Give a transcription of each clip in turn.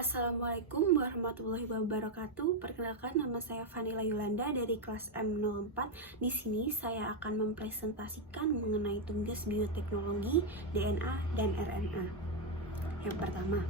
Assalamualaikum warahmatullahi wabarakatuh. Perkenalkan, nama saya Vanila Yolanda dari kelas M04. Di sini saya akan mempresentasikan mengenai tugas bioteknologi, DNA, dan RNA. Yang pertama,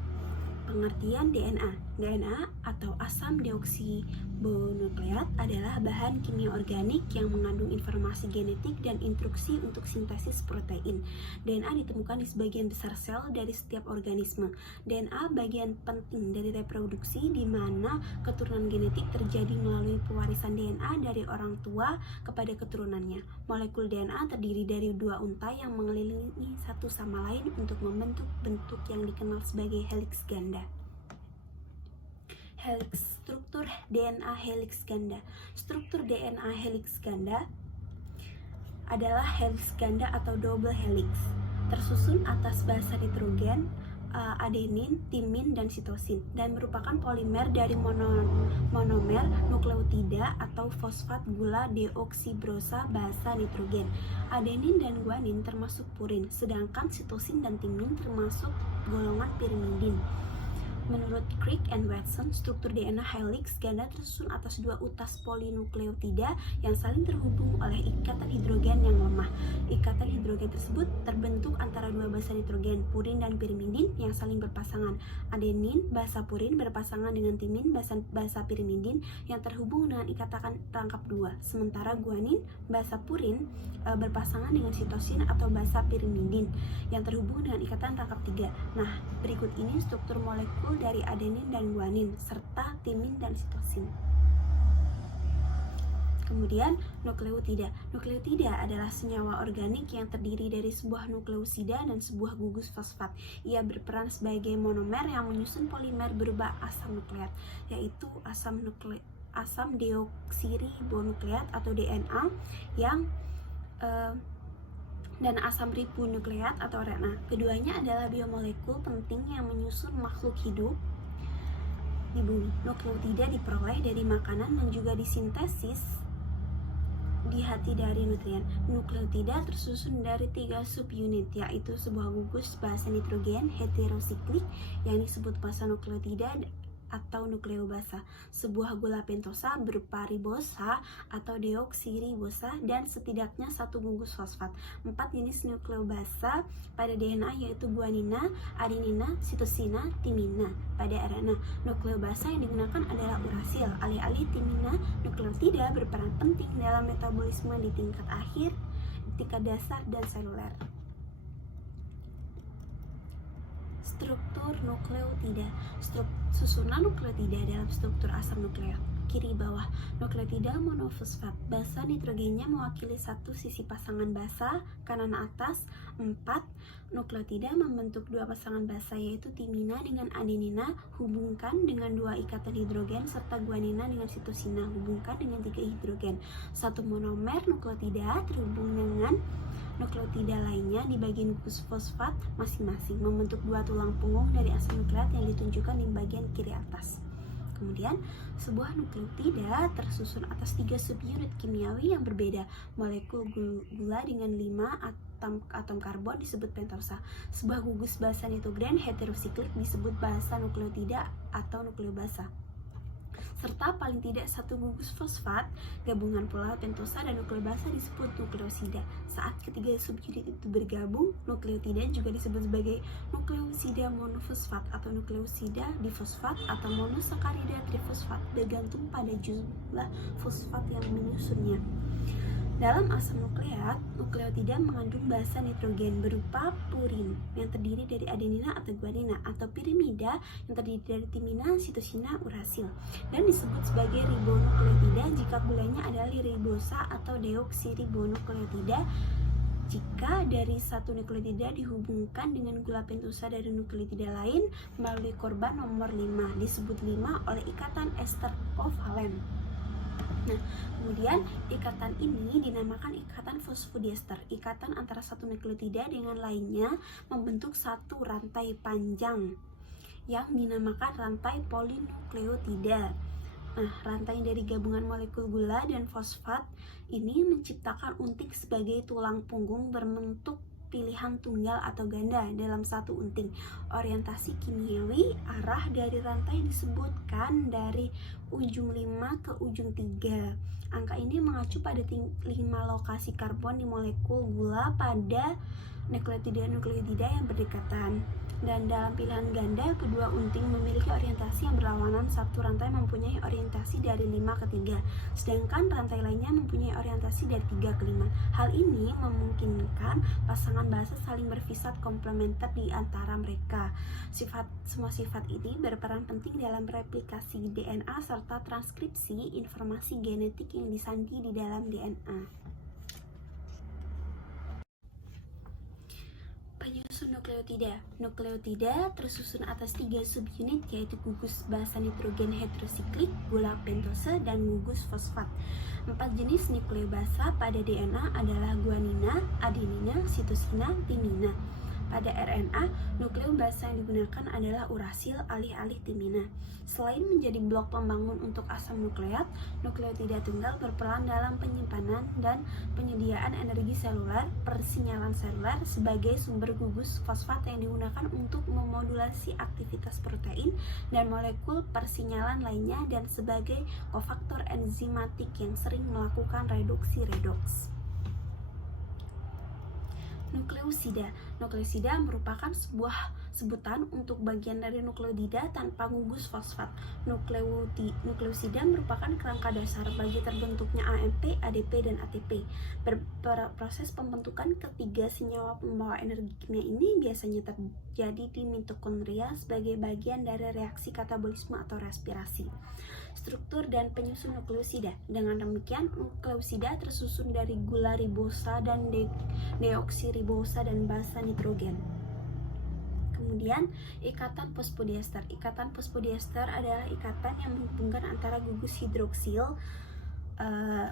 pengertian DNA. DNA atau asam deoksiribonukleat adalah bahan kimia organik yang mengandung informasi genetik dan instruksi untuk sintesis protein. DNA ditemukan di sebagian besar sel dari setiap organisme. DNA bagian penting dari reproduksi, di mana keturunan genetik terjadi melalui pewarisan DNA dari orang tua kepada keturunannya. Molekul DNA terdiri dari dua untai yang mengelilingi satu sama lain untuk membentuk bentuk yang dikenal sebagai heliks ganda. Struktur DNA heliks ganda. Struktur DNA heliks ganda adalah heliks ganda atau double helix, tersusun atas basa nitrogen, adenin, timin, dan sitosin, dan merupakan polimer dari monomer nukleotida atau fosfat gula deoksibrosa basa nitrogen. Adenin dan guanin termasuk purin, sedangkan sitosin dan timin termasuk golongan pirimidin. Menurut Crick and Watson, struktur DNA helix ganda tersusun atas dua utas polinukleotida yang saling terhubung oleh ikatan hidrogen yang lemah. Ikatan hidrogen tersebut terbentuk antara dua basa nitrogen, purin dan pirimidin, yang saling berpasangan. Adenin, basa purin, berpasangan dengan timin, basa pirimidin, yang terhubung dengan ikatan rangkap dua. Sementara guanin, basa purin, berpasangan dengan sitosin atau basa pirimidin, yang terhubung dengan ikatan rangkap tiga. Nah, berikut ini struktur molekul dari adenin dan guanin, serta timin dan sitosin. Kemudian, nukleotida. Nukleotida adalah senyawa organik yang terdiri dari sebuah nukleosida dan sebuah gugus fosfat. Ia berperan sebagai monomer yang menyusun polimer berupa asam nukleat, yaitu asam deoksiribonukleat atau DNA dan asam ribonukleat atau RNA. Keduanya adalah biomolekul penting yang menyusun makhluk hidup di bumi. Nukleotida diperoleh dari makanan dan juga disintesis di hati dari nutrien. Nukleotida tersusun dari 3 subunit, yaitu sebuah gugus basa nitrogen heterosiklik yang disebut basa nukleotida atau nukleobasa, sebuah gula pentosa berupa ribosa atau deoksiribosa, dan setidaknya satu gugus fosfat. 4 jenis nukleobasa pada DNA yaitu guanina, adenina, sitosina, timina. Pada RNA, nukleobasa yang digunakan adalah urasil. Alih-alih timina, nukleotida berperan penting dalam metabolisme di tingkat akhir, tingkat dasar, dan seluler. Struktur nukleotida. Susunan nukleotida dalam struktur asam nukleat. Kiri bawah, nukleotida monofosfat. Basa nitrogennya mewakili satu sisi pasangan basa, kanan atas 4. Nukleotida membentuk dua pasangan basa, yaitu timina dengan adenina, hubungkan dengan dua ikatan hidrogen, serta guanina dengan sitosina, hubungkan dengan 3 hidrogen. Satu monomer nukleotida terhubung dengan nukleotida lainnya di bagian gugus fosfat masing-masing, membentuk dua tulang punggung dari asam nukleat yang ditunjukkan di bagian kiri atas. Kemudian, sebuah nukleotida tersusun atas 3 subunit kimiawi yang berbeda. Molekul gula dengan 5 atom karbon disebut pentosa. Sebuah gugus basa nitrogen heterosiklik disebut basa nukleotida atau nukleobasa, serta paling tidak satu gugus fosfat. Gabungan pola pentosa dan nukleobasa disebut nukleosida. Saat ketiga subunit itu bergabung, nukleotida juga disebut sebagai nukleosida monofosfat atau nukleosida difosfat atau monosakarida trifosfat, bergantung pada jumlah fosfat yang menyusunnya. Dalam asam nukleat, nukleotida mengandung basa nitrogen berupa purin yang terdiri dari adenina atau guanina, atau pirimida yang terdiri dari timina, sitosina, urasil, dan disebut sebagai ribonukleotida jika gulanya adalah ribosa atau deoksiribonukleotida. Jika dari satu nukleotida dihubungkan dengan gula pentosa dari nukleotida lain melalui korban nomor 5, disebut 5 oleh ikatan ester kovalen. Nah, kemudian ikatan ini dinamakan ikatan fosfodiester. Ikatan antara satu nukleotida dengan lainnya membentuk satu rantai panjang yang dinamakan rantai polinukleotida. Nah, rantai dari gabungan molekul gula dan fosfat ini menciptakan untik sebagai tulang punggung berbentuk pilihan tunggal atau ganda dalam satu unting. Orientasi kimiawi arah dari rantai disebutkan dari ujung 5 ke ujung 3. Angka ini mengacu pada 5 lokasi karbon di molekul gula pada nukleotida yang berdekatan. Dan dalam pilihan ganda, kedua unting memiliki orientasi yang berlawanan. Satu rantai mempunyai orientasi dari 5 ke 3, sedangkan rantai lainnya mempunyai orientasi dari 3 ke 5. Hal ini memungkinkan pasangan basa saling berfisat komplementer di antara mereka. Semua sifat ini berperan penting dalam replikasi DNA serta transkripsi informasi genetik yang disandi di dalam DNA. Penyusun nukleotida. Nukleotida tersusun atas 3 subunit, yaitu gugus basa nitrogen heterosiklik, gula pentose, dan gugus fosfat. 4 jenis nukleobasa pada DNA adalah guanina, adenina, sitosina, timina. Pada RNA, nukleobasa yang digunakan adalah urasil alih-alih timina. Selain menjadi blok pembangun untuk asam nukleat, nukleotida tunggal berperan dalam penyimpanan dan penyediaan energi seluler, persinyalan seluler sebagai sumber gugus fosfat yang digunakan untuk memodulasi aktivitas protein dan molekul persinyalan lainnya, dan sebagai kofaktor enzimatik yang sering melakukan reduksi-redoks. Nukleosida. Nukleosida merupakan sebuah sebutan untuk bagian dari nukleotida tanpa gugus fosfat. Nukleosida merupakan kerangka dasar bagi terbentuknya AMP, ADP, dan ATP. Proses pembentukan ketiga senyawa pembawa energi kimia ini biasanya terjadi di mitokondria sebagai bagian dari reaksi katabolisme atau respirasi. Struktur dan penyusun nukleosida. Dengan demikian, nukleosida tersusun dari gula ribosa dan deoksiribosa dan basa nitrogen. Kemudian, ikatan fosfodiester. Ikatan fosfodiester adalah ikatan yang menghubungkan antara gugus hidroksil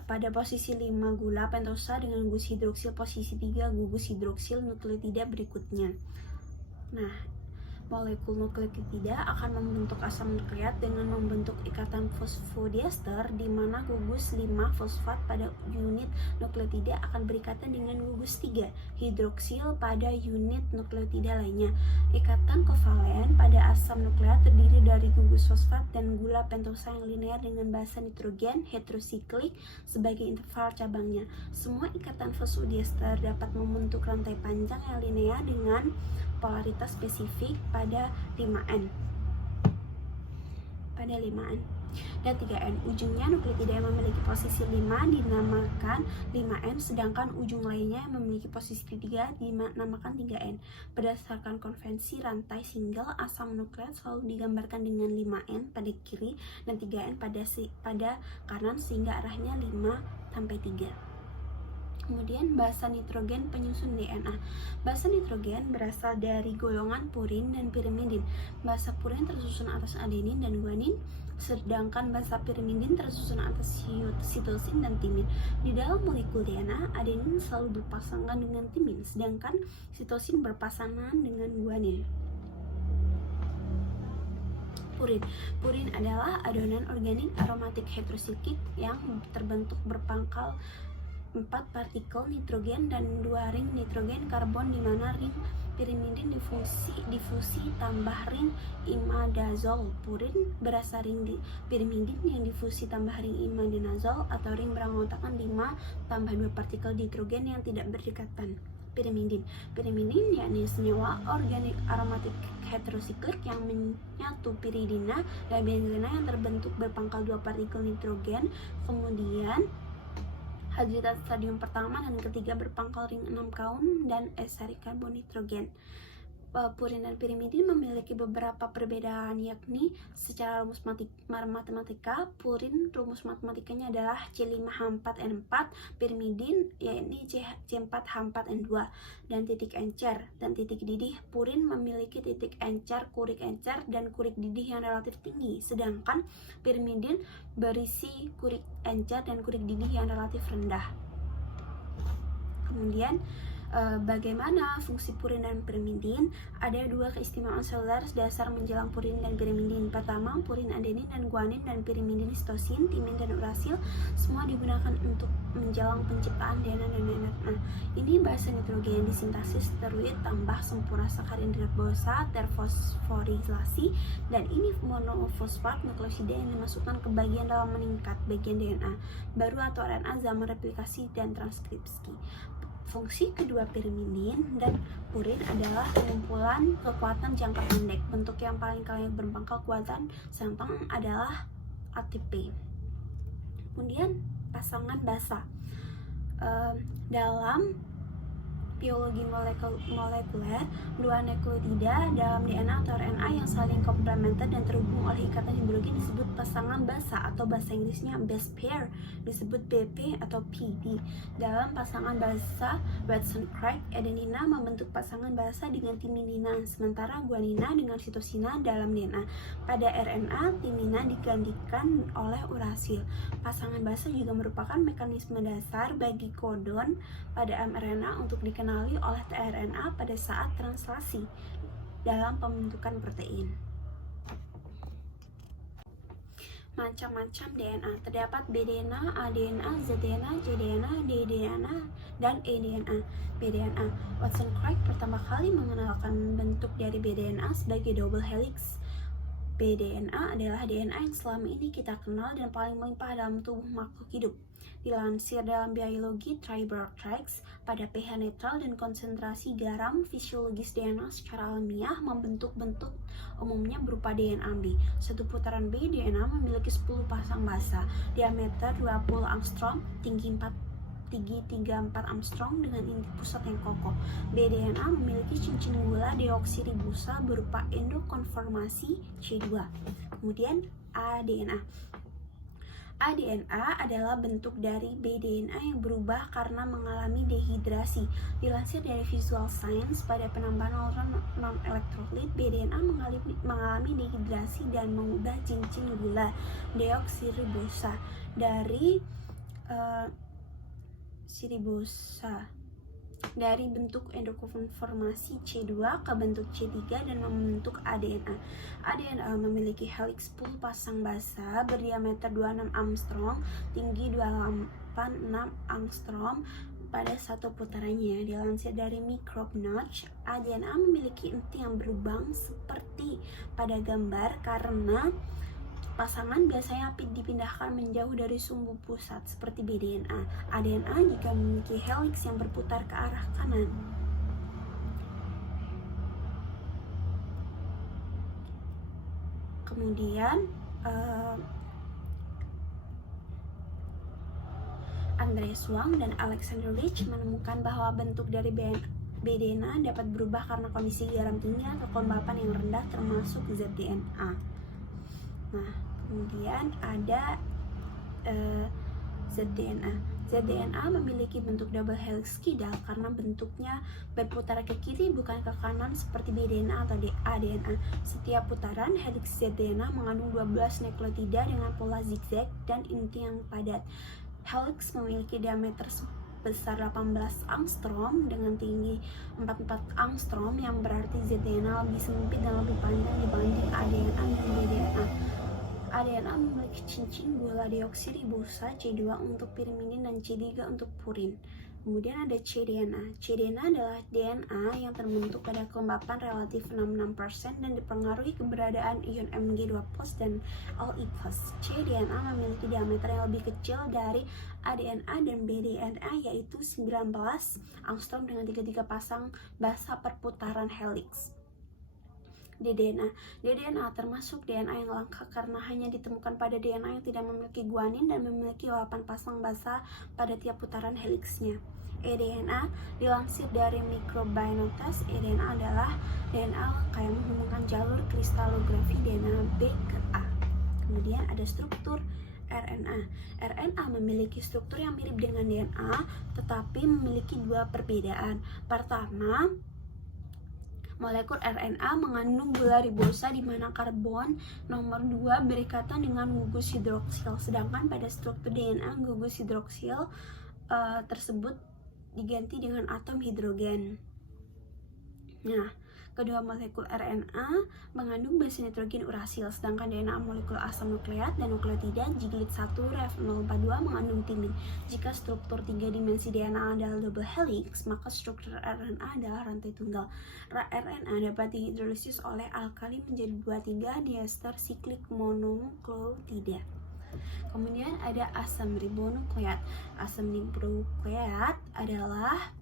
pada posisi 5 gula pentosa dengan gugus hidroksil posisi 3 gugus hidroksil nukleotida berikutnya. Nah, molekul nukleotida akan membentuk asam nukleat dengan membentuk ikatan fosfodiester, di mana gugus 5 fosfat pada unit nukleotida akan berikatan dengan gugus 3 hidroksil pada unit nukleotida lainnya. Ikatan kovalen pada asam nukleat terdiri dari gugus fosfat dan gula pentosa yang linear dengan basa nitrogen heterosiklik sebagai interval cabangnya. Semua ikatan fosfodiester dapat membentuk rantai panjang yang linear dengan polaritas spesifik pada 5N dan 3N. Ujungnya nukleotida yang memiliki posisi 5 dinamakan 5N, sedangkan ujung lainnya yang memiliki posisi 3 dinamakan 3N. Berdasarkan konvensi rantai single, asam nukleat selalu digambarkan dengan 5N pada kiri dan 3N pada kanan, sehingga arahnya 5-3. Kemudian basa nitrogen penyusun DNA. Basa nitrogen berasal dari golongan purin dan pirimidin. Basa purin tersusun atas adenin dan guanin, sedangkan basa pirimidin tersusun atas sitosin dan timin. Di dalam molekul DNA, adenin selalu berpasangan dengan timin, sedangkan sitosin berpasangan dengan guanin. Purin adalah adonan organik aromatik heterosiklik yang terbentuk berpangkal 4 partikel nitrogen dan 2 ring nitrogen karbon, di mana ring pirimidin difusi tambah ring imidazol. Purin berasal ring pirimidin yang difusi tambah ring imidazol atau ring beranggotakan 5 tambah 2 partikel nitrogen yang tidak berdekatan. Pirimidin yakni senyawa organik aromatik heterosiklik yang menyatu piridina dan benzena yang terbentuk berpangkal 2 partikel nitrogen. Kemudian hidrat stadium pertama dan ketiga berpangkal ring 6 kaum dan seri karbon nitrogen. Purin dan pirimidin memiliki beberapa perbedaan, yakni secara rumus matematika, purin rumus matematikanya adalah C5H4N4, pirimidin yakni C4H4N2, dan titik encer dan titik didih. Purin memiliki titik encer, kurik encer, dan kurik didih yang relatif tinggi, sedangkan pirimidin berisi kurik encer dan kurik didih yang relatif rendah. Kemudian Bagaimana fungsi purin dan pirimidin? Ada dua keistimewaan seluler dasar menjelang purin dan pirimidin. Pertama, purin adenin dan guanin dan pirimidin histosin, timin dan urasil semua digunakan untuk menjelang penciptaan DNA dan RNA. Ini bahasa nitrogen disintaksis steroid tambah sempurna sakarin ribosa terfosforilasi, dan ini monofosfat nukleosida yang dimasukkan ke bagian dalam meningkat bagian DNA baru atau RNA zaman replikasi dan transkripsi. Fungsi kedua pirimidin dan purin adalah pengumpulan kekuatan jangka pendek. Bentuk yang paling kaya berpangkal kekuatan santang adalah ATP. Kemudian pasangan basa. Dalam biologi molekuler, dua nukleotida dalam DNA atau RNA yang saling komplementer dan terhubung oleh ikatan biologi disebut pasangan basa, atau bahasa Inggrisnya base pair disebut BP atau PD. Dalam pasangan basa Watson-Crick, adenina membentuk pasangan basa dengan timidina, sementara guanina dengan sitosina dalam DNA. Pada RNA, timina digantikan oleh urasil. Pasangan basa juga merupakan mekanisme dasar bagi kodon pada mRNA untuk dikenali oleh tRNA pada saat translasi dalam pembentukan protein. Macam-macam DNA. Terdapat bDNA, aDNA, zDNA, jDNA, ddNA, dan eDNA. bDNA. Watson-Crick pertama kali mengenalkan bentuk dari bDNA sebagai double helix. bDNA adalah DNA yang selama ini kita kenal dan paling melimpah dalam tubuh makhluk hidup. Dilansir dalam biologi Tribrotrax, pada pH netral dan konsentrasi garam, fisiologis DNA secara alamiah membentuk bentuk umumnya berupa DNA B. Satu putaran B DNA memiliki 10 pasang basa, diameter 20 angstrom, tinggi 34 angstrom dengan inti pusat yang kokoh. bDNA memiliki cincin gula deoksiribosa berupa endokonformasi C2. Kemudian aDNA. aDNA adalah bentuk dari bDNA yang berubah karena mengalami dehidrasi. Dilansir dari Visual Science, pada penambahan neutron non-elektrolit, bDNA mengalami dehidrasi dan mengubah cincin gula deoksiribosa dari dari bentuk endokonformasi C2 ke bentuk C3 dan membentuk aDNA. aDNA memiliki helix 10 pasang basa berdiameter 26 angstrom, tinggi 286 angstrom pada satu putarannya. Dilansir dari Microbe Notch, aDNA memiliki inti yang berlubang seperti pada gambar karena pasangan biasanya dipindahkan menjauh dari sumbu pusat seperti bDNA. aDNA jika memiliki helix yang berputar ke arah kanan. Kemudian Andreas Wang dan Alexander Rich menemukan bahwa bentuk dari bDNA dapat berubah karena kondisi garam tinggi atau kelembapan yang rendah, termasuk zDNA. Nah, kemudian ada zDNA. zDNA memiliki bentuk double helix kidal karena bentuknya berputar ke kiri bukan ke kanan seperti bDNA atau aDNA. Setiap putaran helix zDNA mengandung 12 nukleotida dengan pola zigzag dan inti yang padat. Helix memiliki diameter sebesar 18 angstrom dengan tinggi 44 angstrom, yang berarti zDNA lebih sempit dan lebih panjang dibanding aDNA dan bDNA. aDNA memiliki cincin gula deoksiribosa C2 untuk pirimidin dan C3 untuk purin. Kemudian ada cDNA. cDNA adalah DNA yang terbentuk pada kelembapan relatif 66% dan dipengaruhi keberadaan ion Mg2+ dan Li+. cDNA memiliki diameter yang lebih kecil dari aDNA dan bDNA, yaitu 19 angstrom dengan 33 pasang basa per putaran helix. ddNA termasuk DNA yang langka karena hanya ditemukan pada DNA yang tidak memiliki guanin dan memiliki 8 pasang basa pada tiap putaran helixnya. eDNA dilansir dari Microbiota, eDNA adalah DNA yang menghubungkan jalur kristalografi DNA B ke A. Kemudian ada struktur RNA. RNA memiliki struktur yang mirip dengan DNA tetapi memiliki dua perbedaan. Pertama, molekul RNA mengandung gula ribosa di mana karbon nomor 2 berikatan dengan gugus hidroksil, sedangkan pada struktur DNA gugus hidroksil tersebut diganti dengan atom hidrogen. Nah, kedua molekul RNA mengandung basa nitrogen urasil, sedangkan DNA molekul asam nukleat dan nukleotida jilid 1 ref 042 mengandung timin. Jika struktur 3 dimensi DNA adalah double helix, maka struktur RNA adalah rantai tunggal. RNA dapat dihidrolisis oleh alkali menjadi 2,3 diester siklik mononukleotida. Kemudian ada asam ribonukleat. Asam ribonukleat adalah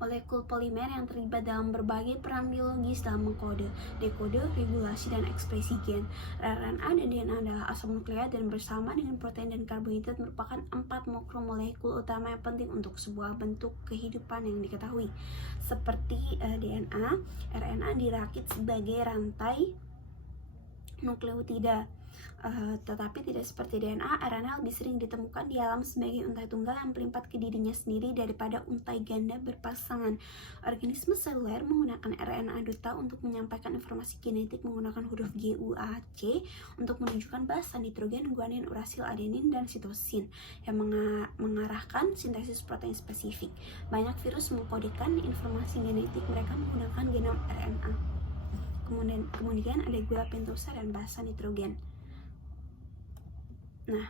molekul polimer yang terlibat dalam berbagai peran biologis dalam mengkode, dekode, regulasi, dan ekspresi gen. RNA dan DNA adalah asam nukleat dan bersama dengan protein dan karbohidrat merupakan 4 makromolekul utama yang penting untuk sebuah bentuk kehidupan yang diketahui. Seperti DNA, RNA dirakit sebagai rantai nukleotida. Tetapi tidak seperti DNA, RNA lebih sering ditemukan di alam sebagai untai tunggal yang berlipat ke dirinya sendiri daripada untai ganda berpasangan. Organisme seluler menggunakan RNA duta untuk menyampaikan informasi genetik menggunakan huruf G, U, A, C untuk menunjukkan basa nitrogen, guanin, urasil, adenin, dan sitosin yang mengarahkan sintesis protein spesifik. Banyak virus mengkodekan informasi genetik mereka menggunakan genom RNA. Kemudian ada gula pentosa dan basa nitrogen. Nah,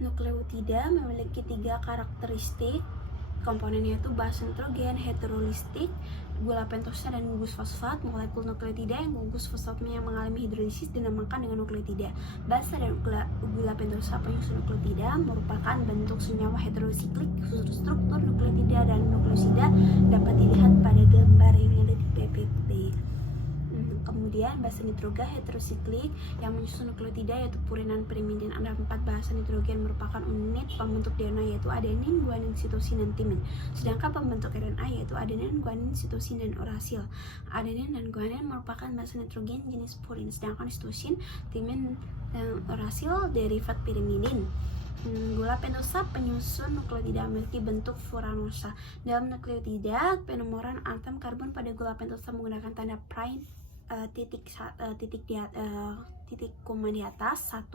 nukleotida memiliki 3 karakteristik. Komponennya itu basa nitrogen, heterolistik, gula pentosa, dan gugus fosfat. Molekul nukleotida yang gugus fosfatnya yang mengalami hidrolisis dinamakan dengan nukleotida. Basa dan gula pentosa penyusun nukleotida merupakan bentuk senyawa heterosiklik. Struktur nukleotida dan nukleosida dapat dilihat pada gambar yang ada di PPT. Kemudian basa nitrogen heterosiklik yang menyusun nukleotida yaitu purin dan pirimidin. Ada 4 basa nitrogen merupakan unit pembentuk DNA yaitu adenin, guanin, sitosin, dan timin. Sedangkan pembentuk RNA yaitu adenin, guanin, sitosin, dan urasil. Adenin dan guanin merupakan basa nitrogen jenis purin, sedangkan sitosin, timin, dan urasil derivat pirimidin. Gula pentosa penyusun nukleotida memiliki bentuk furanosa. Dalam nukleotida, penomoran atom karbon pada gula pentosa menggunakan tanda prime titik koma di atas. 1.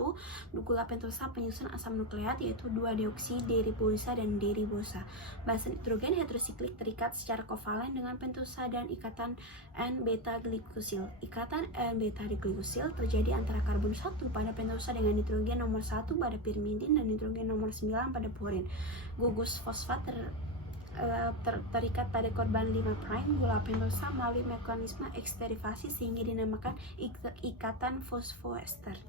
Gula pentosa penyusun asam nukleat yaitu 2-deoksyderibosa dan deribosa. Basa nitrogen heterosiklik terikat secara kovalen dengan pentosa dan ikatan N-beta glikosil. Ikatan N-beta glikosil terjadi antara karbon 1 pada pentosa dengan nitrogen nomor 1 pada pirimidin dan nitrogen nomor 9 pada purin. Gugus fosfat terikat pada korban 5' gula pentosa melalui mekanisme eksterivasi sehingga dinamakan ikatan fosfoester.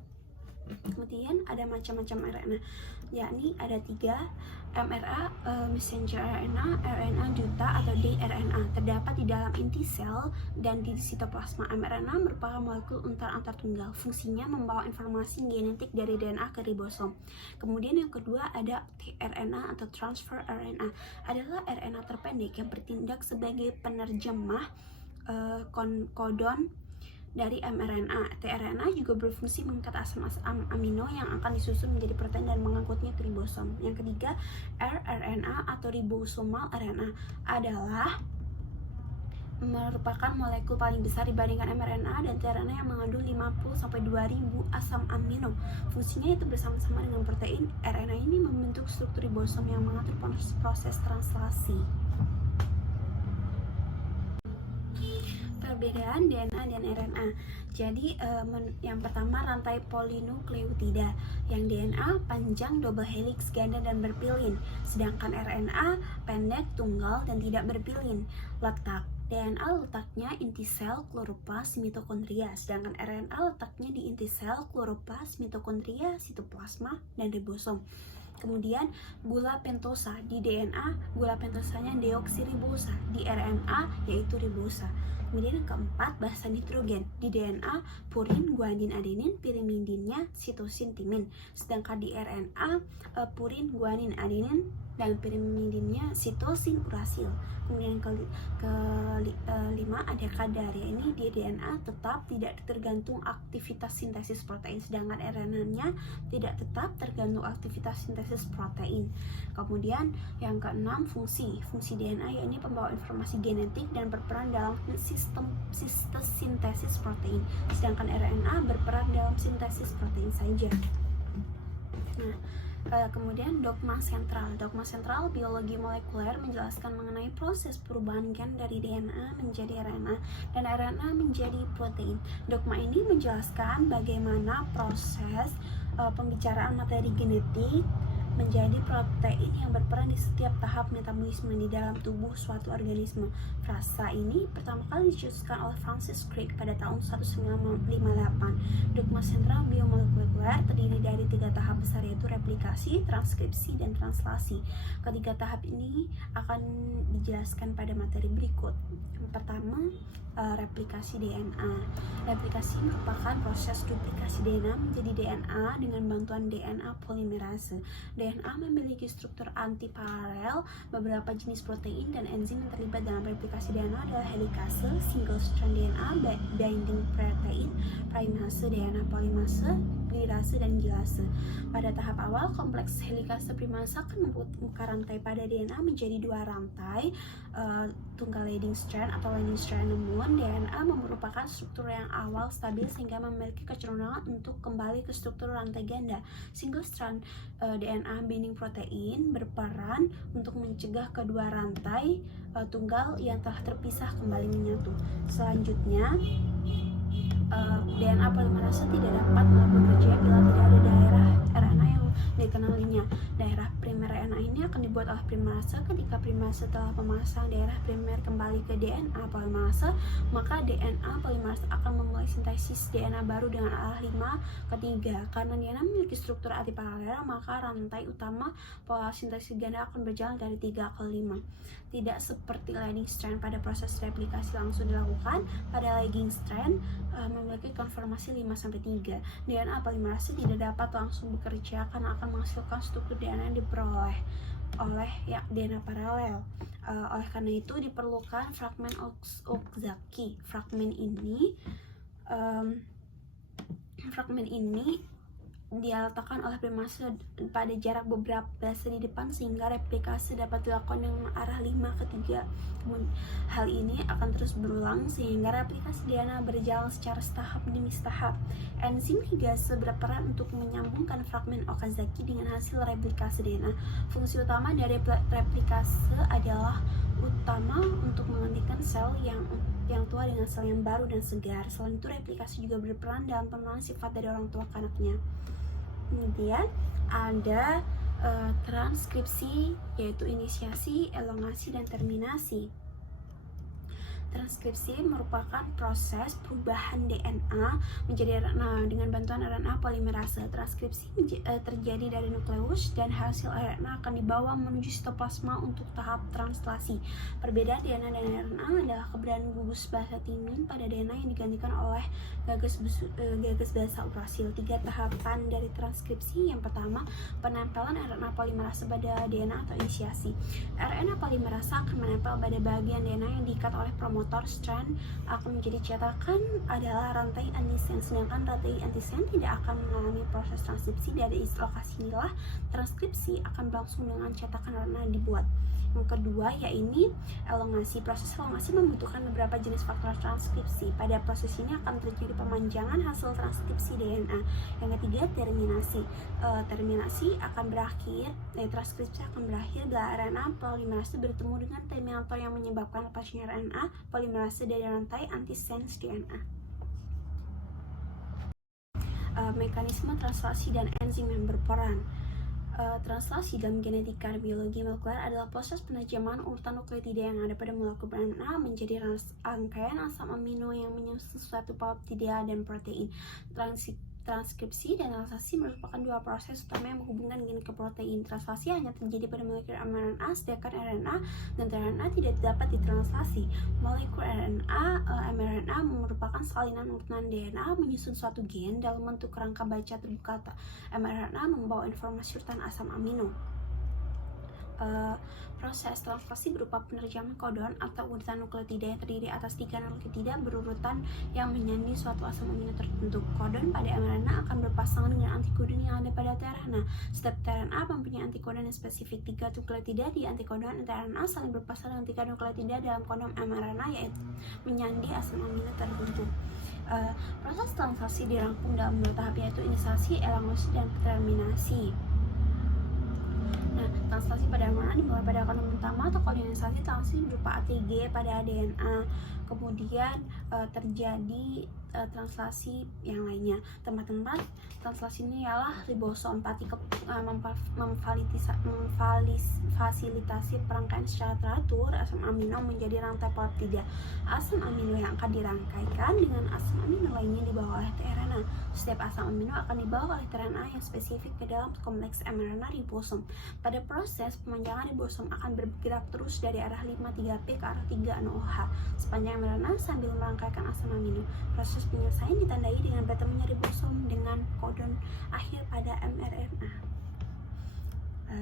Kemudian ada macam-macam RNA, yakni ada 3 mRNA, messenger RNA, RNA duta atau dRNA terdapat di dalam inti sel dan di sitoplasma. mRNA merupakan molekul antar tunggal. Fungsinya membawa informasi genetik dari DNA ke ribosom. Kemudian yang kedua ada tRNA atau transfer RNA, adalah RNA terpendek yang bertindak sebagai penerjemah kodon dari mRNA. tRNA juga berfungsi mengikat asam amino yang akan disusun menjadi protein dan mengangkutnya ke ribosom. Yang ketiga, rRNA atau ribosomal RNA adalah merupakan molekul paling besar dibandingkan mRNA dan tRNA yang mengandung 50-2000 asam amino. Fungsinya itu bersama-sama dengan protein. RNA ini membentuk struktur ribosom yang mengatur proses translasi. Perbedaan DNA dan RNA. Jadi yang pertama rantai polinukleotida. Yang DNA panjang double helix ganda dan berpilin, sedangkan RNA pendek tunggal dan tidak berpilin. Letak DNA letaknya inti sel, kloroplas, mitokondria, sedangkan RNA letaknya di inti sel, kloroplas, mitokondria, sitoplasma, dan ribosom. Kemudian gula pentosa, di DNA gula pentosanya deoksiribosa, di RNA yaitu ribosa. Kemudian yang keempat, basa nitrogen, di DNA purin, guanin, adenin, pirimidinnya sitosin, timin. Sedangkan di RNA purin, guanin, adenin, dan pirimidinnya sitosin, urasil. Kemudian kelima ada kadar, ini di DNA tetap tidak tergantung aktivitas sintesis protein, sedangkan RNA-nya tidak tetap tergantung aktivitas sintesis protein. Kemudian yang keenam, fungsi DNA yakni pembawa informasi genetik dan berperan dalam sistem sintesis protein, sedangkan RNA berperan dalam sintesis protein saja. Nah, Kemudian dogma sentral. Dogma sentral biologi molekuler menjelaskan mengenai proses perubahan gen dari DNA menjadi RNA dan RNA menjadi protein. Dogma ini menjelaskan bagaimana proses pembicaraan materi genetik menjadi protein yang berperan di setiap tahap metabolisme di dalam tubuh suatu organisme. Frasa ini pertama kali dicetuskan oleh Francis Crick pada tahun 1958. Dogma sentral biomolekuler terdiri dari 3 tahap besar, yaitu replikasi, transkripsi, dan translasi. Ketiga tahap ini akan dijelaskan pada materi berikut. Yang pertama, replikasi DNA. Replikasi merupakan proses duplikasi DNA menjadi DNA dengan bantuan DNA polimerase. DNA memiliki struktur antiparalel. Beberapa jenis protein dan enzim yang terlibat dalam replikasi DNA adalah helikase, single strand DNA, binding protein, primase, DNA polimase, glirase, dan gilase. Pada tahap awal, kompleks helikase primase akan membuka rantai pada DNA menjadi 2 rantai, tunggal leading strand atau leading strand. Namun DNA merupakan struktur yang awal stabil sehingga memiliki kecenderungan untuk kembali ke struktur rantai ganda. Single strand DNA binding protein berperan untuk mencegah kedua rantai tunggal yang telah terpisah kembali menyatu. Selanjutnya, DNA polimerase tidak dapat bekerja bila tidak ada daerah RNA yang dikenalinya. Daerah primer RNA ini akan dibuat oleh polimerase. Ketika polimerase telah memasang daerah primer kembali ke DNA polimerase, maka DNA polimerase akan memulai sintesis DNA baru dengan arah 5 ke 3. Karena DNA memiliki struktur antiparalel, maka rantai utama pola sintesis ganda akan berjalan dari 3 ke 5. Tidak seperti leading strand pada proses replikasi langsung dilakukan, pada lagging strand memiliki konformasi 5-3. DNA polimerase tidak dapat langsung bekerja karena akan menghasilkan struktur DNA yang diperoleh oleh DNA paralel. Oleh karena itu diperlukan fragmen Okazaki. Fragmen ini diletakkan oleh polimerase pada jarak beberapa base di depan sehingga replikasi dapat dilakukan dengan arah 5 ke 3. Hal ini akan terus berulang sehingga replikasi DNA berjalan secara tahap demi tahap. Enzim ligase berperan untuk menyambungkan fragmen Okazaki dengan hasil replikasi DNA. Fungsi utama dari replikase adalah utama untuk menghentikan sel yang tua dengan sel yang baru dan segar. Selain itu, replikasi juga berperan dalam penurunan sifat dari orang tua ke anaknya. Kemudian ada transkripsi, yaitu inisiasi, elongasi, dan terminasi. Transkripsi merupakan proses perubahan DNA menjadi RNA dengan bantuan RNA polimerase. Transkripsi terjadi dari nukleus dan hasil RNA akan dibawa menuju sitoplasma untuk tahap translasi. Perbedaan DNA dan RNA adalah keberadaan gugus basa timin pada DNA yang digantikan oleh gagas basa urasil. 3 tahapan dari transkripsi. Yang pertama, penempelan RNA polimerase pada DNA atau inisiasi. RNA polimerase akan menempel pada bagian DNA yang diikat oleh promotor strand akan menjadi cetakan adalah rantai antisen, sedangkan rantai antisen tidak akan mengalami proses transkripsi. Dari lokasi inilah transkripsi akan berlangsung dengan cetakan RNA dibuat. Yang kedua yaitu elongasi. Proses elongasi membutuhkan beberapa jenis faktor transkripsi. Pada proses ini akan terjadi pemanjangan hasil transkripsi DNA. Yang ketiga, terminasi. Terminasi akan berakhir, transkripsi akan berakhir bila RNA polimerase bertemu dengan terminator yang menyebabkan lepasnya RNA polimerase dari rantai antisense DNA. Mekanisme translasi dan enzim yang berperan. Translasi dalam genetika biologi molekuler adalah proses penajaman urutan nukleotida yang ada pada molekul RNA menjadi rangkaian asam amino yang menyusun suatu peptida dan protein. Transkripsi dan translasi merupakan 2 proses utama yang menghubungkan gen ke protein. Translasi hanya terjadi pada molekul mRNA, sedangkan RNA dan tRNA tidak dapat ditranslasi. Molekul mRNA merupakan salinan urutan DNA menyusun suatu gen dalam bentuk kerangka baca terbuka. mRNA membawa informasi urutan asam amino. Proses translasi berupa penerjemahan kodon atau urutan nukleotida yang terdiri atas 3 nukleotida berurutan yang menyandi suatu asam amino tertentu. Kodon pada mRNA akan berpasangan dengan antikodon yang ada pada tRNA. Setiap tRNA mempunyai antikodon yang spesifik. 3 nukleotida di antikodon tRNA saling berpasangan dengan 3 nukleotida dalam kodon mRNA yaitu menyandi asam amino tertentu. Proses translasi dirangkum dalam 2 tahap, yaitu inisiasi, elongasi, dan terminasi. translasi pada mRNA dimulai pada kandungan utama atau koordinasi translasi berupa ATG pada DNA. Kemudian terjadi translasi yang lainnya. Tempat-tempat translasi ini ialah ribosom. Memfasilitasi perangkaian secara teratur asam amino menjadi rantai peptida. Asam amino yang akan dirangkaikan dengan asam amino lainnya dibawa oleh tRNA. Setiap asam amino akan dibawa oleh tRNA yang spesifik ke dalam kompleks mRNA ribosom. Pada proses pemanjangan, ribosom akan bergerak terus dari arah 5,3P ke arah 3,0H sepanjang mRNA sambil merangkaikan asam amino. Proses penyelesaian ditandai dengan bertemunya ribosom dengan kodon akhir pada mRNA.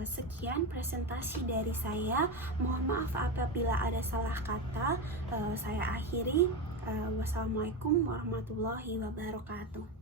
Sekian presentasi dari saya. Mohon maaf apabila ada salah kata. Saya akhiri. Wassalamualaikum warahmatullahi wabarakatuh.